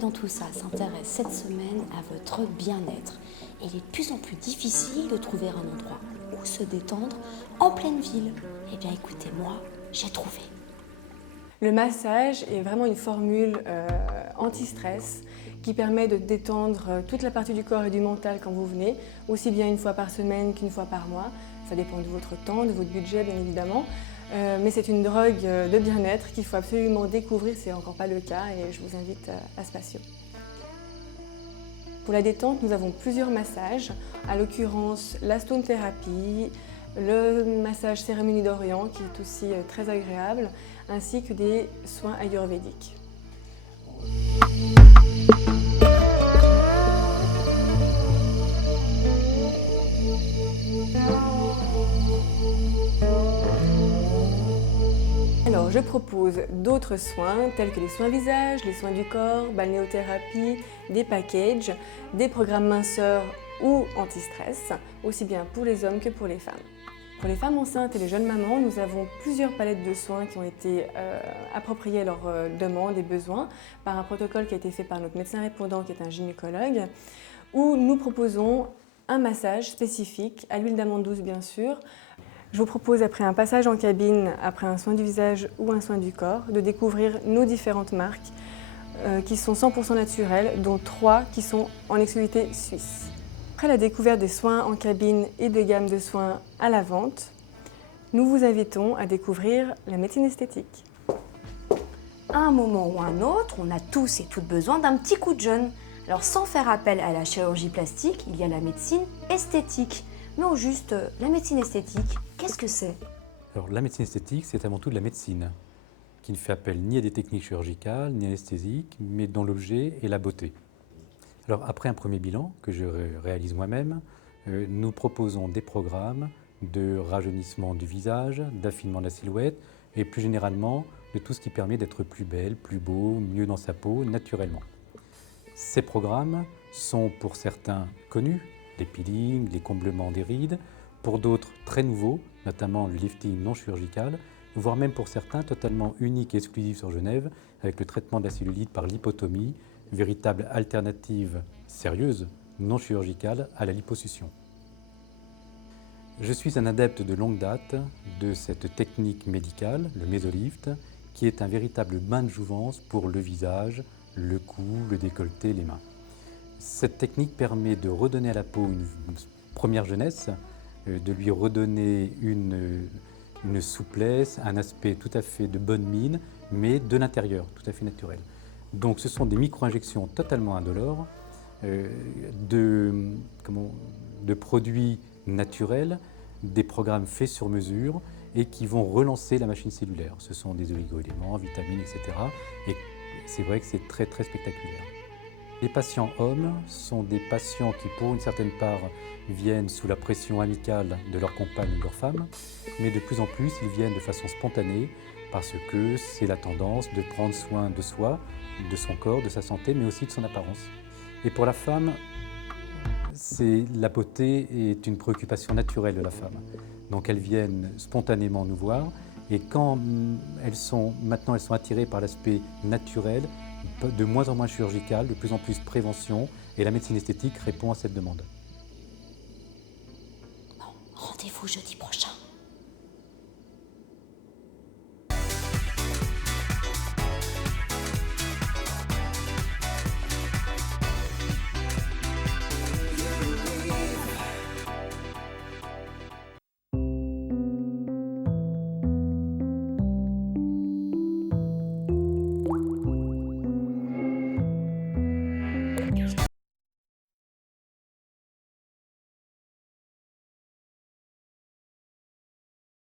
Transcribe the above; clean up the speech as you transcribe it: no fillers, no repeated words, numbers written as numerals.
dans tout ça s'intéresse cette semaine à votre bien-être. Et il est de plus en plus difficile de trouver un endroit où se détendre en pleine ville. Eh bien écoutez, moi, j'ai trouvé. Le massage est vraiment une formule anti-stress qui permet de détendre toute la partie du corps et du mental quand vous venez, aussi bien une fois par semaine qu'une fois par mois. Ça dépend de votre temps, de votre budget bien évidemment. Mais c'est une drogue de bien-être qu'il faut absolument découvrir, c'est encore pas le cas et je vous invite à ce patio. Pour la détente, nous avons plusieurs massages, à l'occurrence la stone thérapie, le massage cérémonie d'Orient qui est aussi très agréable, ainsi que des soins ayurvédiques. Alors, je propose d'autres soins tels que les soins visage, les soins du corps, balnéothérapie, des packages, des programmes minceurs ou anti-stress, aussi bien pour les hommes que pour les femmes. Pour les femmes enceintes et les jeunes mamans, nous avons plusieurs palettes de soins qui ont été appropriées à leurs demandes et besoins par un protocole qui a été fait par notre médecin répondant qui est un gynécologue, où nous proposons un massage spécifique, à l'huile d'amande douce bien sûr. Je vous propose après un passage en cabine, après un soin du visage ou un soin du corps, de découvrir nos différentes marques qui sont 100% naturelles, dont 3 qui sont en exclusivité suisse. Après la découverte des soins en cabine et des gammes de soins à la vente, nous vous invitons à découvrir la médecine esthétique. À un moment ou à un autre, on a tous et toutes besoin d'un petit coup de jeune. Alors sans faire appel à la chirurgie plastique, il y a la médecine esthétique. Mais au juste, la médecine esthétique, qu'est-ce que c'est ? Alors la médecine esthétique, c'est avant tout de la médecine, qui ne fait appel ni à des techniques chirurgicales, ni anesthésiques, mais dont l'objet est la beauté. Alors après un premier bilan que je réalise moi-même, nous proposons des programmes de rajeunissement du visage, d'affinement de la silhouette et plus généralement de tout ce qui permet d'être plus belle, plus beau, mieux dans sa peau naturellement. Ces programmes sont pour certains connus, les peelings, les comblements des rides, pour d'autres très nouveaux, notamment le lifting non chirurgical, voire même pour certains totalement unique et exclusif sur Genève avec le traitement de la cellulite par lipotomie, véritable alternative sérieuse, non chirurgicale à la liposuction. Je suis un adepte de longue date de cette technique médicale, le mésolift, qui est un véritable bain de jouvence pour le visage, le cou, le décolleté, les mains. Cette technique permet de redonner à la peau une première jeunesse, de lui redonner une souplesse, un aspect tout à fait de bonne mine, mais de l'intérieur, tout à fait naturel. Donc ce sont des micro-injections totalement indolores de produits naturels, des programmes faits sur mesure et qui vont relancer la machine cellulaire. Ce sont des oligo-éléments, vitamines, etc. Et c'est vrai que c'est très très spectaculaire. Les patients hommes sont des patients qui, pour une certaine part, viennent sous la pression amicale de leur compagne ou de leur femme, mais de plus en plus, ils viennent de façon spontanée parce que c'est la tendance de prendre soin de soi, de son corps, de sa santé, mais aussi de son apparence. Et pour la femme, la beauté est une préoccupation naturelle de la femme. Donc elles viennent spontanément nous voir et quand maintenant elles sont attirées par l'aspect naturel, de moins en moins chirurgical, de plus en plus prévention, et la médecine esthétique répond à cette demande. Bon, rendez-vous jeudi prochain.